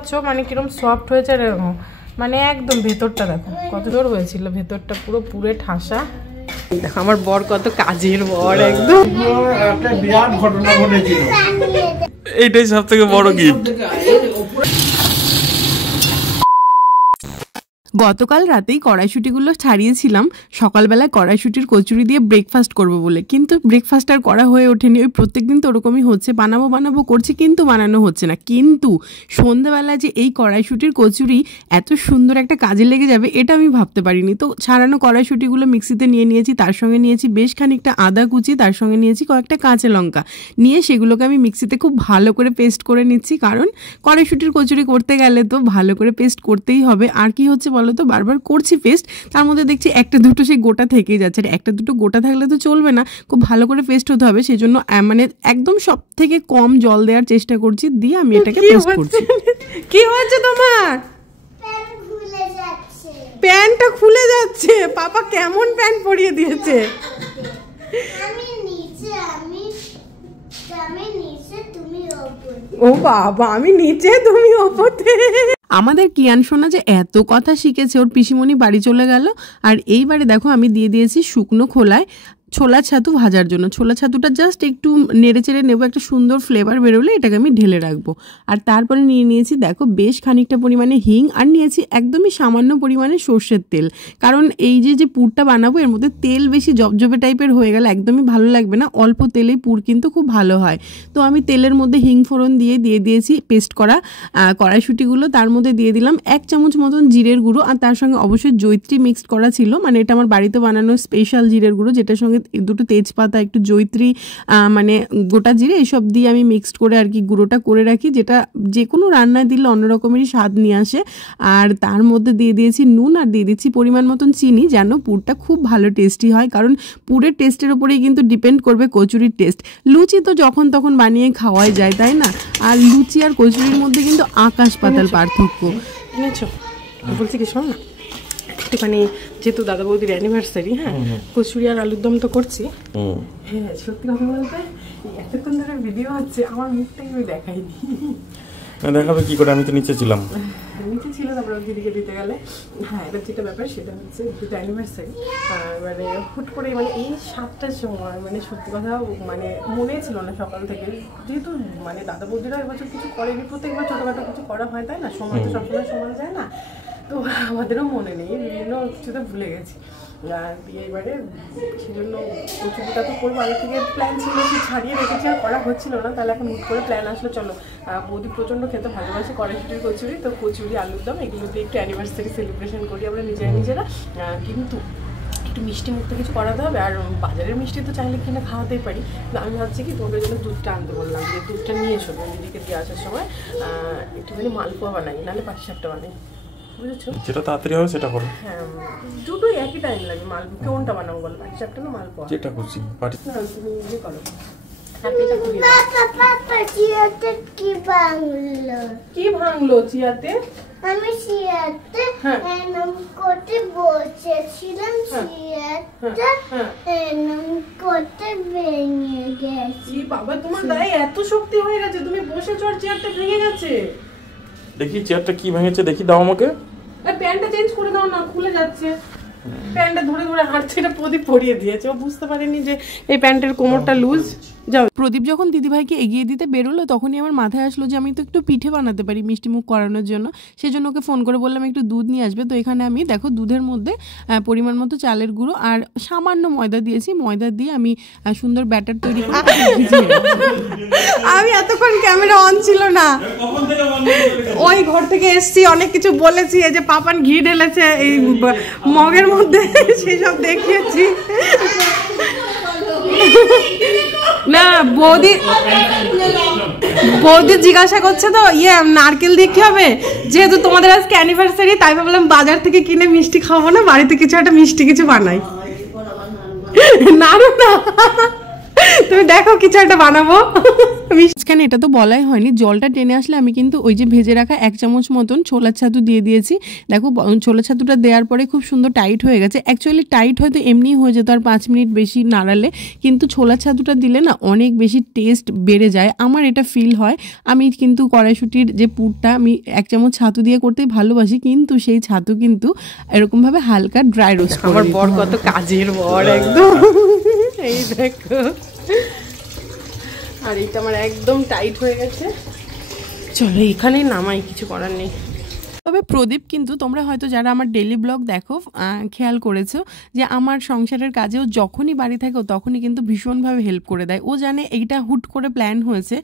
পাচ্ছ মানে কিরকম সফট হয়েছে আর মানে একদম ভেতরটা দেখো কত জোর হয়েছিল, ভেতরটা পুরো পুরে ঠাসা। দেখো আমার বর কত কাজের বর, একদম একটা বিরাট ঘটনা ঘটেছিল, এইটাই সব থেকে বড় গিফট। গতকাল রাতেই কড়াইশুঁটিগুলো ছাড়িয়েছিলাম সকালবেলায় কড়াইশুঁটির কচুরি দিয়ে ব্রেকফাস্ট করব বলে, কিন্তু ব্রেকফাস্ট আর করা হয়ে ওঠেনি। ওই প্রত্যেকদিন তো ওরকমই হচ্ছে, বানাবো করছি কিন্তু বানানো হচ্ছে না। কিন্তু সন্ধ্যাবেলায় যে এই কড়াইশুঁটির কচুরি এত সুন্দর একটা কাজে লেগে যাবে এটা আমি ভাবতে পারিনি। তো ছাড়ানো কড়াইশুঁটিগুলো মিক্সিতে নিয়ে নিয়েছি, তার সঙ্গে নিয়েছি বেশ খানিকটা আদা কুচি, তার সঙ্গে নিয়েছি কয়েকটা কাঁচা লঙ্কা, নিয়ে সেগুলোকে আমি মিক্সিতে খুব ভালো করে পেস্ট করে নিচ্ছি, কারণ কড়াইশুঁটির কচুরি করতে গেলে তো ভালো করে পেস্ট করতেই হবে। আর কি হচ্ছে বলো তো, বারবার করছি পেস্ট, তার মধ্যে দেখছি একটা দুটো সেই গোটা থেকেই যাচ্ছে, আর একটা দুটো গোটা থাকলে তো চলবে না, খুব ভালো করে পেস্ট হতে হবে। সেই জন্য মানে একদম সব থেকে কম জল দেওয়ার চেষ্টা করছি, দিয়ে আমি এটাকে পেস্ট করছি। কি হচ্ছে তোমার? প্যান্টটা খুলে যাচ্ছে। পাপা কেমন প্যান্ট পরিয়ে দিয়েছে? ও বাবা, আমি নিচে তুমি ওপরে। আমাদের কিয়ান সোনা যে এত কথা শিখেছে, ওর পিসিমণি বাড়ি চলে গেল, আর এইবারে দেখো আমি দিয়ে দিয়েছি শুকনো খোলায় ছোলা ছাতু ভাজার জন্য। ছোলা ছাতুটা জাস্ট একটু নেড়ে চেড়ে নেবো, একটা সুন্দর ফ্লেভার বেরোলে এটাকে আমি ঢেলে রাখবো। আর তারপরে নিয়ে নিয়েছি দেখো বেশ খানিকটা পরিমাণে হিং, আর নিয়েছি একদমই সামান্য পরিমাণে সর্ষের তেল, কারণ এই যে পুরটা বানাবো এর মধ্যে তেল বেশি জবজবে টাইপের হয়ে গেলে একদমই ভালো লাগবে না, অল্প তেলেই পুর কিন্তু খুব ভালো হয়। তো আমি তেলের মধ্যে হিং ফোড়ন দিয়ে দিয়েছি পেস্ট করা কড়াইশুঁটিগুলো, তার মধ্যে দিয়ে দিলাম 1 চামচ মতন জিরের গুঁড়ো, আর তার সঙ্গে অবশ্যই জৈত্রী মিক্সড করা ছিল, মানে এটা আমার বাড়িতে বানানো স্পেশাল জিরের গুঁড়ো, যেটার সঙ্গে দুটো তেজপাতা, একটু জৈত্রী মানে গোটা জিরে এইসব দিয়ে আমি মিক্সড করে আর কি গুঁড়োটা করে রাখি, যেটা যে কোনো রান্নায় দিলে অন্যরকমেরই স্বাদ নিয়ে আসে। আর তার মধ্যে দিয়ে দিয়েছি নুন, আর দিয়ে দিচ্ছি পরিমাণ মতন চিনি, যেন পুরটা খুব ভালো টেস্টি হয়, কারণ পুরের টেস্টের ওপরেই কিন্তু ডিপেন্ড করবে কচুরির টেস্ট। লুচি তো যখন তখন বানিয়ে খাওয়াই যায়, তাই না? আর লুচি আর কচুরির মধ্যে কিন্তু আকাশ পাতাল পার্থক্য। এনেছো বলছি কি, শোন না একটুখানি, যেহেতু দাদা বৌদির অ্যানিভার্সারি, হ্যাঁ কচুরি আর আলুর দম তো করছি। হ্যাঁ সত্যি কথা বলতে এতক্ষণ ধরে ভিডিও হচ্ছে, আমার মুখটাই আমি দেখাইনি। দেখাবে কি করে, আমি তো নিচে ছিলাম। নিচে ছিল, তারপরে দিদিকে দিতে গেলে। হ্যাঁ এবার যেটা ব্যাপার সেটা হচ্ছে যেহেতু অ্যানিভার্সারি, মানে হুট করে মানে এই 7টার সময়, মানে সত্যি কথা মানে মনে ছিল না সকাল থেকে, যেহেতু মানে দাদা বৌদিরা এবছর কিছু করেনি, প্রত্যেকবার ছোটোখাটো কিছু করা হয়, তাই না? সময় তো সবসময় সমান যায় না, তো আমাদেরও মনে নেই, বিভিন্ন কিছুতে ভুলে গেছি। আর দিয়ে এবারে সেজন্য কচুরিটা তো করবো, আগে থেকে প্ল্যান ছিল, কি ছাড়িয়ে রেখেছি আর করা হচ্ছিল না, তাহলে এখন হুট করে প্ল্যান আসলো, চলো বৌদি প্রচণ্ড খেতে ভালোবাসে কড়াইশুঁটির কচুরি, তো কচুরি আলুর দম এগুলো দিয়ে একটু অ্যানিভার্সারি সেলিব্রেশন করি আমরা নিজেরা। কিন্তু একটু মিষ্টি মুক্ত কিছু করাতে হবে, আর বাজারের মিষ্টি তো চাইলে কিনে খাওয়াতেই পারি, কিন্তু আমি ভাবছি কি তোমাদের জন্য দুধটা আনতে বললাম, যে দুধটা নিয়ে এসো দিদিকে দিয়ে আসার সময়, একটুখানি মালপোয়া বানাই, নাহলে পাটিসাপটা বানাই, বুঝেছো? যেটা তাড়াতাড়ি হবে সেটা করো। হ্যাঁ দুটোই একই টাইম লাগে। মালপোয়া কোনটা বানাবো বলো, পাটিসাপটা না মালপোয়া? যেটা খুশি পাটি, তুমি ইয়ে করো। কি ভাঙলো চিয়াতে? আমি চিয়াতে এরকম করতে বসেছিলাম, চিয়াতে এরকম করতে ভেঙে গেছে। বাবা তোমার গায়ে এত শক্তি হয়ে গেছে, তুমি বসেছো আর চেয়ারটা ভেঙে গেছে। দেখি চেয়ারটা কি ভেঙেছে, দেখি দাও আমাকে। প্যান্টটা চেঞ্জ করে দাও না, খুলে যাচ্ছে। প্যান্টটা ধরে হাঁটছে, এটা প্রদীপ পরিয়ে দিয়েছে, ও বুঝতে পারেনি যে এই প্যান্টের কোমরটা লুজ। যাও। প্রদীপ যখন দিদিভাইকে এগিয়ে দিতে বেরোলো, তখনই আমার মাথায় আসলো যে আমি তো একটু পিঠে বানাতে পারি মিষ্টি মুখ করানোর জন্য। সেজন্য ওকে ফোন করে বললাম একটু দুধ নিয়ে আসবে। তো এখানে আমি দেখো দুধের মধ্যে পরিমাণ মতো চালের গুঁড়ো আর সামান্য ময়দা দিয়েছি। ময়দা দিয়ে আমি সুন্দর ব্যাটার তৈরি করে আমি এতক্ষণ ক্যামেরা অন ছিল না, ওই ঘর থেকে এসছি, অনেক কিছু বলেছি, এই যে পাপান ঘি ঢেলেছে এই মগের মধ্যে, সেসব দেখিয়েছি। না বৌদি জিজ্ঞাসা করছে তো ইয়ে নারকেল দিয়ে কি হবে, যেহেতু তোমাদের আজকে অ্যানিভার্সারি, তাই ভাবলাম বাজার থেকে কিনে মিষ্টি খাবো না, বাড়িতে কিছু একটা মিষ্টি কিছু বানাই। নাড়ু না তুমি দেখো কিছু একটা বানাবো। মাঝখানে এটা তো বলাই হয়নি, জলটা টেনে আসলে আমি কিন্তু ওই যে ভেজে রাখা 1 চামচ মতন ছোলার ছাতু দিয়ে দিয়েছি। দেখো ছোলার ছাতুটা দেওয়ার পরে খুব সুন্দর টাইট হয়ে গেছে। অ্যাকচুয়ালি টাইট হয়তো এমনিই হয়ে যেত আর 5 মিনিট বেশি নাড়ালে, কিন্তু ছোলার ছাতুটা দিলে না অনেক বেশি টেস্ট বেড়ে যায়, আমার এটা ফিল হয়। আমি কিন্তু কড়াইশুঁটির যে পুরটা আমি 1 চামচ ছাতু দিয়ে করতেই ভালোবাসি, কিন্তু সেই ছাতু কিন্তু এরকমভাবে হালকা ড্রাই রোস্ট। আমার বর কত কাজের বর একদম, এই দেখো। আর এইটা আমার একদম টাইট হয়ে গেছে, চলো এখানেই নামাই, কিছু করার নেই। তবে প্রদীপ কিন্তু তোমরা হয়তো যারা আমার ডেইলি ব্লগ দেখো খেয়াল করেছো যে আমার সংসারের কাজেও যখনই বাড়ি থাকে তখনই কিন্তু ভীষণভাবে হেল্প করে দেয়। ও জানে এইটা হুট করে প্ল্যান হয়েছে,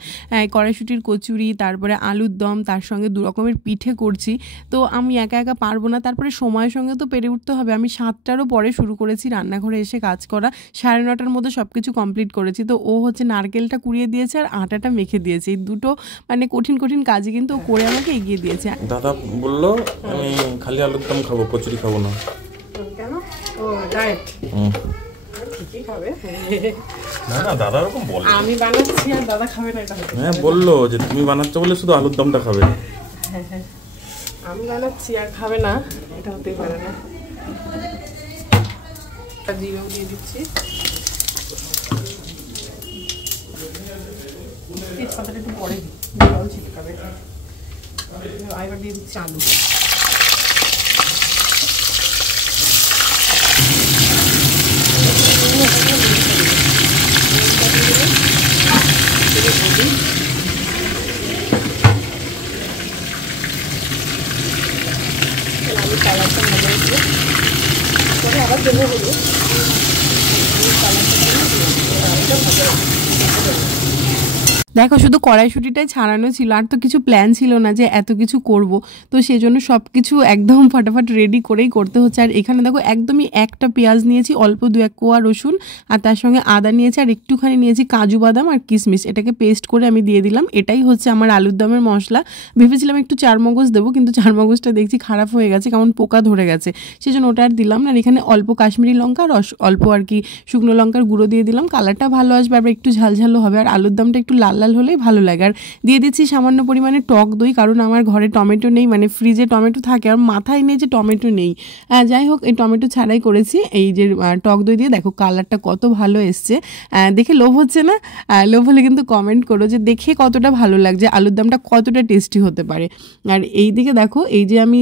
কড়াইশুঁটির কচুরি, তারপরে আলুর দম, তার সঙ্গে 2 রকমের পিঠে করছি, তো আমি একা একা পারবো না, তারপরে সময়ের সঙ্গে তো পেরে উঠতে হবে। আমি 7টারও পরে শুরু করেছি রান্নাঘরে এসে কাজ করা, 9:30টার মধ্যে সব কিছু কমপ্লিট করেছি। তো ও হচ্ছে নারকেলটা কুড়িয়ে দিয়েছে আর আটাটা মেখে দিয়েছে, এই দুটো মানে কঠিন কঠিন কাজে কিন্তু ও করে আমাকে এগিয়ে দিয়েছে। দাদা বললো আমি খালি আলুর দম খাবো, কচুরি খাবো না। কেন? ও ডায়েট ঠিকই খাবে। না না, দাদা এরকম বলে, আমি বানাচ্ছি আর দাদা খাবে না, এটা হ্যাঁ বললো যে তুমি বানাচ্ছ বলে শুধু আলুর দমটা খাবে। হ্যাঁ, আমি বানাচ্ছি আর খাবে না, এটা হতেই পারে না। জিরেও দিয়ে দিচ্ছি, তেজপাতাটা একটু পরে দিই, ছিটকাবে। এবার দিয়ে দিচ্ছি আলু, আলু কালারটা ভালো হয়েছে, পরে আবার দেবো হলো আলু কালারটা ভালো। দেখো শুধু কড়াইশুঁটিটাই ছাড়ানো ছিল, আর তো কিছু প্ল্যান ছিল না যে এত কিছু করব, তো সেই জন্য সব কিছু একদম ফটাফট রেডি করেই করতে হচ্ছে। আর এখানে দেখো একদমই একটা পেঁয়াজ নিয়েছি, অল্প 2-1 কোয়া রসুন, আর তার সঙ্গে আদা নিয়েছি, আর একটুখানি নিয়েছি কাজু বাদাম আর কিশমিশ, এটাকে পেস্ট করে আমি দিয়ে দিলাম। এটাই হচ্ছে আমার আলুর দমের মশলা। ভেবেছিলাম একটু চারমগজ দেবো, কিন্তু চারমগজটা দেখছি খারাপ হয়ে গেছে, কেমন পোকা ধরে গেছে, সেই জন্য ওটা আর দিলাম না। আর এখানে অল্প কাশ্মীরি লঙ্কা আর অল্প আর কি শুকনো লঙ্কার গুঁড়ো দিয়ে দিলাম, কালারটা ভালো আসবে, আর একটু ঝালঝালও হবে, আর আলুর দমটা একটু লাল লাল হলেই ভালো লাগে। আর দিয়ে দিচ্ছি সামান্য পরিমাণে টক দই, কারণ আমার ঘরে টমেটো নেই, মানে ফ্রিজে টমেটো থাকে আর মাথায় নেই যে টমেটো নেই। যাই হোক, এই টমেটো ছাড়াই করেছি। এই যে টক দই দিয়ে দেখো কালারটা কত ভালো এসছে, দেখে লোভ হচ্ছে না? লোভ হলে কিন্তু কমেন্ট করো যে দেখে কতটা ভালো লাগছে, আলুর দমটা কতটা টেস্টি হতে পারে। আর এই দিকে দেখো, এই যে আমি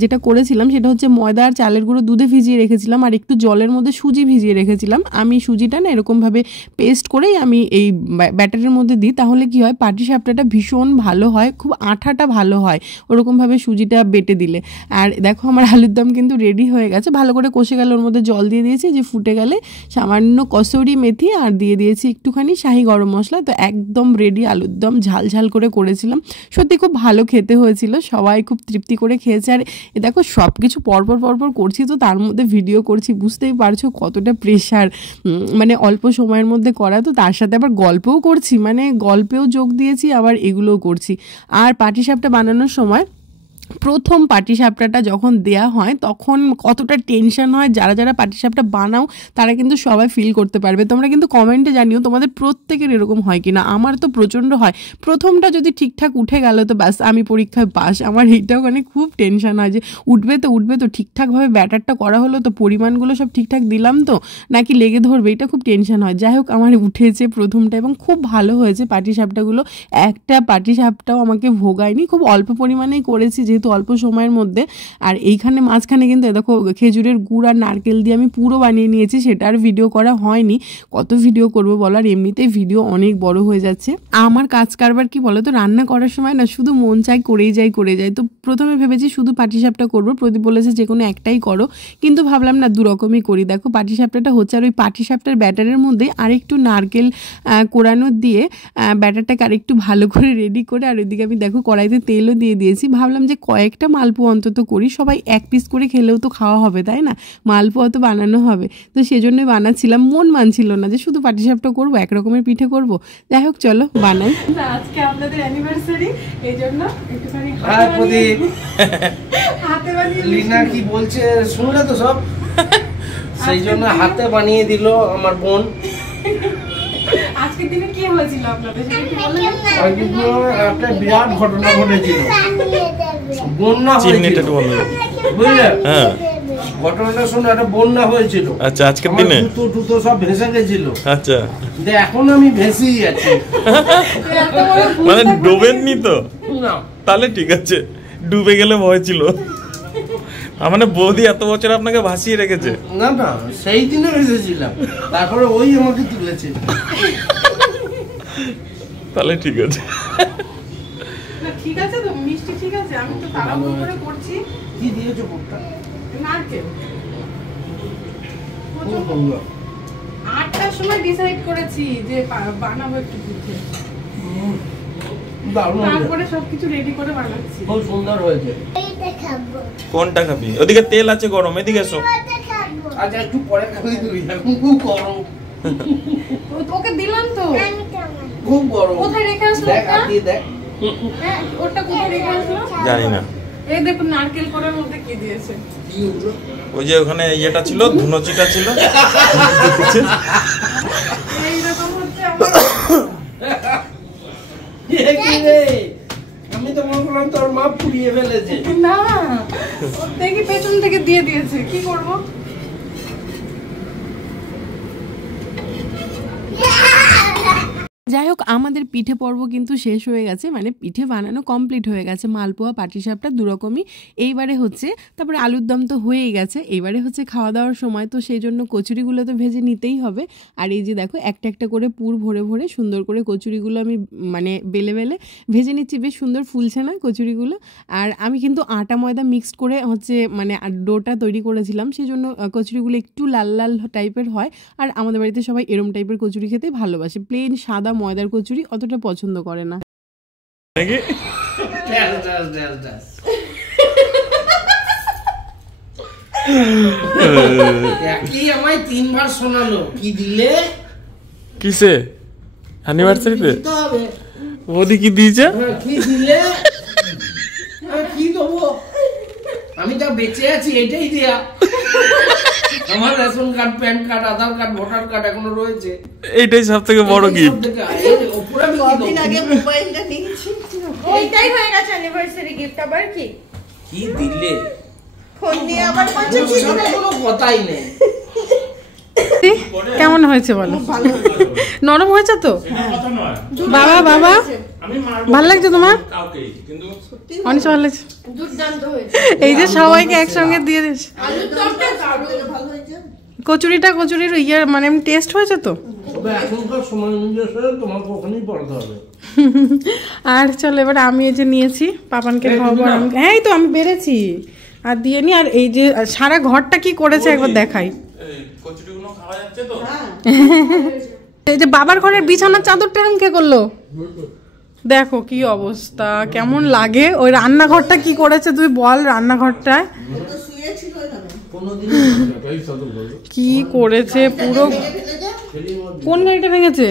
যেটা করেছিলাম সেটা হচ্ছে ময়দা আর চালের গুঁড়ো দুধে ভিজিয়ে রেখেছিলাম, আর একটু জলের মধ্যে সুজি ভিজিয়ে রেখেছিলাম। আমি সুজিটা না এরকমভাবে পেস্ট করেই আমি এই ব্যাটারের মধ্যে দিই, তাহলে কি হয় পাটিসাপটাটা ভীষণ ভালো হয়, খুব আঠাটা ভালো হয় ওরকমভাবে সুজিটা বেটে দিলে। আর দেখো আমার আলুর দম কিন্তু রেডি হয়ে গেছে, ভালো করে কষে গেলে ওর মধ্যে জল দিয়ে দিয়েছি, যে ফুটে গেলে সামান্য কসুরি মেথি আর দিয়ে দিয়েছি একটুখানি শাহি গরম মশলা। তো একদম রেডি আলুর দম, ঝাল ঝাল করে করেছিলাম, সত্যি খুব ভালো খেতে হয়েছিল, সবাই খুব তৃপ্তি করে খেয়েছে। আর দেখো সব কিছু পরপর করছি, তো তার মধ্যে ভিডিও করছি, বুঝতেই পারছো কতটা প্রেশার, মানে অল্প সময়ের মধ্যে করা, তো তার সাথে আবার গল্পও করছি, মানে গল্পেও যোগ দিয়েছি, আবার এগুলোও করছি। আর পাটিসাপটা বানানোর সময় প্রথম পাটিসাপটাটা যখন দেয়া হয় তখন কতটা টেনশন হয়, যারা যারা পাটিসাপটা বানাও তারা কিন্তু সবাই ফিল করতে পারবে। তোমরা কিন্তু কমেন্টে জানিও তোমাদের প্রত্যেকের এরকম হয় কিনা। আমার তো প্রচণ্ড হয়, প্রথমটা যদি ঠিকঠাক উঠে গেল তো ব্যাস আমি পরীক্ষায় পাস। আমার এইটাও মানে খুব টেনশন হয় যে উঠবে তো ঠিকঠাকভাবে ব্যাটারটা করা হলো তো, পরিমাণগুলো সব ঠিকঠাক দিলাম তো, নাকি লেগে ধরবে, এটা খুব টেনশন হয়। যাই হোক আমার উঠেছে প্রথমটা এবং খুব ভালো হয়েছে পাটিসাপটাগুলো, একটা পাটিসাপটাও আমাকে ভোগায়নি, খুব অল্প পরিমাণেই করেছি যেহেতু অল্প সময়ের মধ্যে। আর এইখানে মাঝখানে কিন্তু দেখো খেজুরের গুড় আর নারকেল দিয়ে আমি পুরো বানিয়ে নিয়েছি, সেটা আর ভিডিও করা হয়নি, কত ভিডিও করবো বলো, আর এমনিতেই ভিডিও অনেক বড় হয়ে যাচ্ছে। আমার কাজ কারবার কি বলো তো, রান্না করার সময় না শুধু মন চাই করেই যাই। তো প্রথমে ভেবেছি শুধু পাটিসাপটা করবো, প্রদীপ বলেছে যে কোনো একটাই করো, কিন্তু ভাবলাম না 2 রকমই করি। দেখো পাটিসাপটাটা হচ্ছে, আর ওই পাটিসাপটার ব্যাটারের মধ্যে আরেকটু নারকেল কোরানো দিয়ে ব্যাটারটাকে আরেকটু ভালো করে রেডি করে, আর ওইদিকে আমি দেখো কড়াইতে তেলও দিয়ে দিয়েছি। ভাবলাম যে কয়েকটা মালপোয়া অন্তত করি, সবাই 1 পিস করে খেলেও তো খাওয়া হবে তাই না, মালপোয়া তো বানানো হবে, তো সেজন্যই বানাচ্ছিলাম। মন মানছিল না যে শুধু পাটিসাপটা করবো, 1 রকমের পিঠে করবো। যাই হোক চলো বানাই। আজকে আপনাদের অ্যানিভার্সারি, এই জন্য একটুখানি হাতে বানিয়ে লিনা কি বলছে শুনলে তো সব, সেই জন্য হাতে বানিয়ে দিল আমার বোন। আজকের দিনে কি হয়েছিল আপনাদের সেটা কি বলেন? আজকে একটা বিরাট ঘটনা ঘটেছিল, বন্যা চিমনিটা হয়েছিল, একটু বন্ধ করো। বুঝলে? হ্যাঁ ঘটনাটা শুনে একটা বন্যা হয়েছিল। আচ্ছা, আজকের আমার দিনে? জুতো টুতো সব ভেসে গেছিল। আচ্ছা, কিন্তু এখন আমি ভেসেই আছি। এত বড় ভুল মানে থাকলে- ডোবেননি তো? না, তাহলে ঠিক আছে, ডুবে গেলে ভয় ছিল। মানে বৌদি এত বছর আপনাকে ভাসিয়ে রেখেছে। না না, সেই দিনে ভেসেছিলাম, তারপরে ওই আমাকে তুলেছে। তাহলে ঠিক আছে। না, ঠিক আছে তো, মিষ্টি ঠিক আছে, আমি তো তাড়াহুড়ো করে করছি। কি দিয়েছো কোনটা? নারকেল খুব সুন্দর। 8টার সময় ডিসাইড করেছি যে বানাবো একটু পিঠে, দারুণ হয়েছে। তারপরে সবকিছু রেডি করে বানাচ্ছি। খুব সুন্দর হয়েছে। এইটা খাবো, কোনটা খাবি? ওদিকে তেল আছে গরম, এদিকে এসো। ওটা খাবো। আচ্ছা, একটু পরে খাবি তুই, এখন খুব গরম, ওকে দিলাম তো। আমি খাবো। খুব গরম। কোথায় রেখে আসলো দেখ, ওটা? হাত দিয়ে দেখ। হ্যাঁ, ওটা কোথায় রেখে আসলো? জানি না। এই দেখুন নারকেল করার মধ্যে কি দিয়েছে। কি ওগুলো? ওই যে ওখানে ইয়েটা ছিল, ধুনোচিটা ছিল। এইরকম হচ্ছে আমার। এ কি রে? আমি তো মনে করলাম তোর মা পুড়িয়ে ফেলেছে। না, ও দেখি পেছন থেকে দিয়ে দিয়েছে, কি করব? যাই হোক, আমাদের পিঠে পর্ব কিন্তু শেষ হয়ে গেছে, মানে পিঠে বানানো কমপ্লিট হয়ে গেছে। মালপোয়া, পাটিসাপটা দুরকমই। এইবারে হচ্ছে, তারপরে আলুর দম তো হয়েই গেছে, এইবারে হচ্ছে খাওয়া দাওয়ার সময়, তো সেই জন্য কচুরিগুলো তো ভেজে নিতেই হবে। আর এই যে দেখো, একটা একটা করে পুর ভরে ভরে সুন্দর করে কচুরিগুলো আমি মানে বেলে বেলে ভেজে নিচ্ছি। বেশ সুন্দর ফুলছে না কচুরিগুলো? আর আমি কিন্তু আটা ময়দা মিক্সড করে হচ্ছে মানে ডোটা তৈরি করেছিলাম, সেই জন্য কচুরিগুলো একটু লাল লাল টাইপের হয়। আর আমাদের বাড়িতে সবাই এরম টাইপের কচুরি খেতে ভালোবাসে, প্লেন সাদা ময়দার কচুরি অতটা পছন্দ করে না। নাকি? ড্যাস, ড্যাস, ড্যাস, ড্যাস। একই আমায় 3 বার শোনালো। কি দিলে? কিসে? অ্যানিভার্সারিতে? দিতে হবে। বৌদি কি দিয়েছে? হ্যাঁ, কি দিলে? কি দেবো? আমি তো বেঁচে আছি, এটাই দেয়া। আমার রেশন কার্ড, প্যান কার্ড, আধার কার্ড, ভোটার কার্ড এখনো রয়েছে। এইটাই সব থেকে বড় গিফট। ওপরে আমি কি দেবো? মোবাইলটা নিয়েছি, ওইটাই হয়ে গেছে অ্যানিভার্সারি গিফট। আবার কি কি দিলে? ফোন নিয়ে আবার বলছে ওর কি সাথে কোনো কথাই নেই। কেমন হয়েছে বলো? নরম হয়েছে তো? বাবা বাবা, ভালো লাগছে তোমার? অনেক ভালো লাগছে। দুর্দান্ত হয়েছে। এই যে সবাইকে একসঙ্গে দিয়ে দিস। আলুর দমটা ভালো হয়েছে। কচুরির ইয়ে মানে টেস্ট হয়েছে তো? তবে এখনকার সময় অনুযায়ী তোমার কখনই পড়তে হবে। আর চলো, এবার আমি এই যে নিয়েছি পাপানকে খাওয়াবো। হ্যাঁ, এই তো আমি বেড়েছি আর দিয়ে নি। আর এই যে সারা ঘরটা কি করেছে একবার দেখাই। কচুরিগুলো খাওয়া যাচ্ছে তো? এই যে বাবার ঘরের বিছানার চাদরটা এরকম কে করলো? দেখো কি অবস্থা, কেমন লাগে। ওই রান্নাঘরটা কি করেছে তুই বল? রান্নাঘরটায় কি করেছে পুরো। কোন গাড়িটা ভেঙেছে?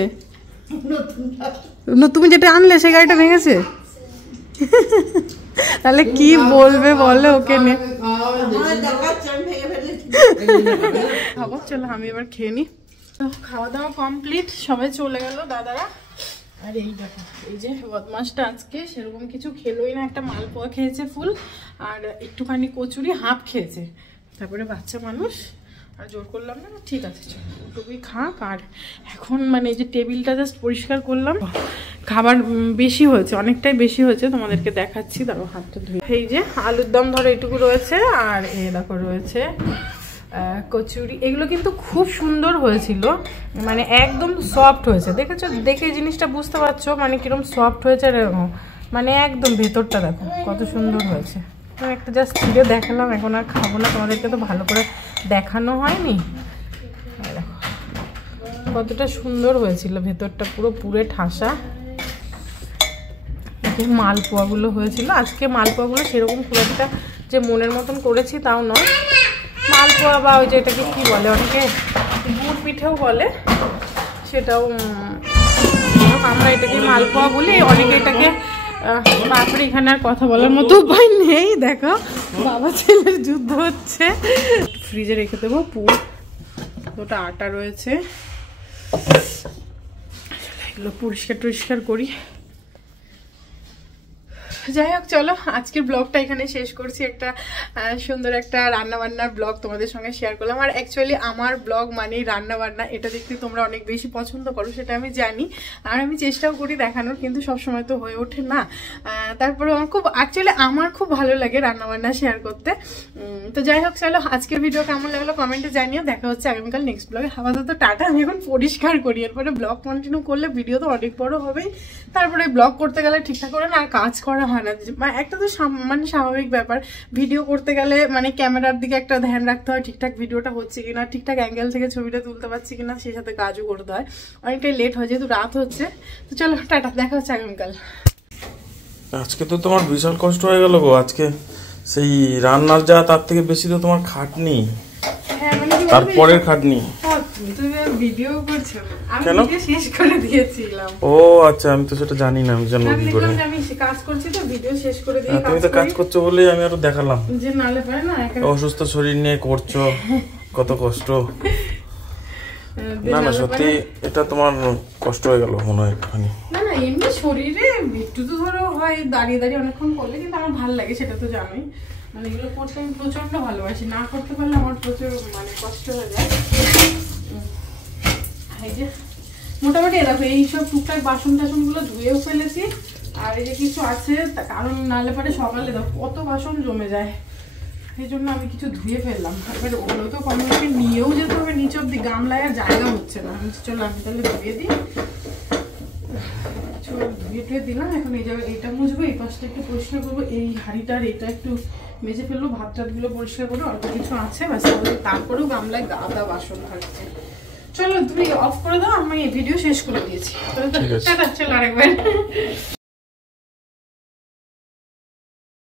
তুমি যেটা আনলে সেই গাড়িটা ভেঙেছে? তাহলে কি বলবে বলো ওকে নিয়ে। খবর, চলো আমি এবার খেয়ে নি। খাওয়া দাওয়া কমপ্লিট, সবাই চলে গেল দাদারা। আর এই দেখো, এই যে বদমাসটা আজকে সেরকম কিছু খেলোই না, একটা মালপোয়া খেয়েছে ফুল, আর একটুখানি কচুরি হাফ খেয়েছে। তারপরে বাচ্চা মানুষ, আর জোর করলাম না, ঠিক আছে চলো ওটুকুই খাক। আর এখন মানে এই যে টেবিলটা জাস্ট পরিষ্কার করলাম। খাবার বেশি হয়েছে, অনেকটাই বেশি হয়েছে, তোমাদেরকে দেখাচ্ছি। দাঁড়ো হাতটা ধুই। এই যে আলুর দম ধরো এইটুকু রয়েছে, আর এই দেখো রয়েছে কচুরি। এগুলো কিন্তু খুব সুন্দর হয়েছিল, মানে একদম সফট হয়েছে। দেখেছো? দেখে জিনিসটা বুঝতে পারছো মানে কিরকম সফট হয়েছে। আর মানে একদম ভেতরটা দেখো কত সুন্দর হয়েছে। একটা জাস্ট ছিঁড়ে দেখালাম, এখন আর খাবো না, তোমাদেরকে তো ভালো করে দেখানো হয়নি। দেখো কতটা সুন্দর হয়েছিল, ভেতরটা পুরো পুরে ঠাসা। মালপোয়াগুলো হয়েছিল আজকে, মালপোয়াগুলো সেরকম খুব একটা যে মনের মতন করেছি তাও নয়। মালপোয়া বা ওই যে এটাকে কী বলে, অনেকে গুড় পিঠেও বলে, সেটাও আমরা এটাকে মালপোয়া বলি, অনেকে এটাকে বাপরে। এখানে আর কথা বলার মতো উপায় নেই। দেখো বাবা ছেলের যুদ্ধ হচ্ছে। ফ্রিজে রেখে দেবো পুর, ওটা আটা রয়েছে। চলো পরিষ্কার করি। যাই হোক চলো আজকের ব্লগটা এখানে শেষ করছি। একটা সুন্দর একটা রান্নাবান্নার ব্লগ তোমাদের সঙ্গে শেয়ার করলাম। আর অ্যাকচুয়ালি আমার ব্লগ মানেই রান্নাবান্না, এটা দেখতে তোমরা অনেক বেশি পছন্দ করো সেটা আমি জানি, আর আমি চেষ্টাও করি দেখানোর, কিন্তু সবসময় তো হয়ে ওঠে না। তারপরে আমার খুব ভালো লাগে রান্নাবান্না শেয়ার করতে। তো যাই হোক চলো আজকের ভিডিও কেমন লাগলো কমেন্টে জানিও। দেখা হচ্ছে আগামীকাল নেক্সট ব্লগে। আপাতত টাটা, আমি এখন পরিষ্কার করি, এরপরে ব্লগ কন্টিনিউ করলে ভিডিও তো অনেক বড় হবেই। তারপরে ব্লগ করতে গেলে ঠিকঠাক করে না কাজ করা হয় না, একটা তো মানে স্বাভাবিক ব্যাপার। ভিডিও করতে গেলে মানে ক্যামেরার দিকে একটা ধ্যান রাখতে হয়, ঠিকঠাক ভিডিওটা হচ্ছে কিনা, ঠিকঠাক অ্যাঙ্গেল থেকে ছবিটা তুলতে পারছি কিনা, সেই সাথে কাজও করতে হয়। অনেকটাই লেট হয় যেহেতু রাত হচ্ছে। তো চলো টাটা, দেখা হচ্ছে আগামীকাল। আজকে তো তোমার বিশাল কষ্ট হয়ে গেল গো। আজকে সেই রান্নার যা তার থেকে বেশি তো তোমার খাটনি, হ্যাঁ মানে তারপরের খাটনি। তুমি ভিডিও করছো, আমি কেন? ভিডিও শেষ করে দিয়েছিলাম। ও আচ্ছা, আমি তো সেটা জানি না, আমি জানবো আমি কি করে? দেখলাম যে আমি কাজ করছি তো ভিডিও শেষ করে দিয়ে তুমি তো কাজ করছো বলেই আমি আরো দেখালাম যে নালে পারে না অসুস্থ শরীর নিয়ে করছো, কত কষ্ট। না না সত্যি এটা তোমার কষ্ট হয়ে গেল মনে হয় একটুখানি। না না এমনি শরীরে একটু তো ধরো হয় দাঁড়িয়ে দাঁড়িয়ে অনেকক্ষণ করলে, কিন্তু আমার ভালো লাগে সেটা তো জানোই। মানে এগুলো করতে আমি প্রচন্ড ভালোবাসি, না করতে পারলে আমার প্রচুর মানে কষ্ট হয়ে যায়। এই যে মোটামুটি এরকম এইসব টুকটাক বাসন টাসন গুলো ধুয়েও ফেলেছি। আর এই যে কিছু আছে কারণ নালে পরে সকালে দেখো কত বাসন জমে যায়, সেই জন্য আমি কিছু ধুয়ে ফেললাম। এবার ওগুলো তো কমিউনিটি নিয়েও যেতে হবে নিচে অব্দি, গামলায় আর জায়গা হচ্ছে না। চলো আমি তাহলে ধুয়ে দিই। ধুয়ে টুয়ে দিলাম, এখন এই জায়গায় এইটা মুছবো, এই পাশটা একটু পরিষ্কার করবো, এই হাঁড়িটার এটা একটু মেজে ফেলবো, ভাত টাতগুলো পরিষ্কার করে, অল্প কিছু আছে ব্যাস। তারপরেও গামলায় গাদা বাসন থাকছে। চলো তুমি অফ করে দাও, আমি ভিডিও শেষ করে দিয়েছি। চলো আরেকবার।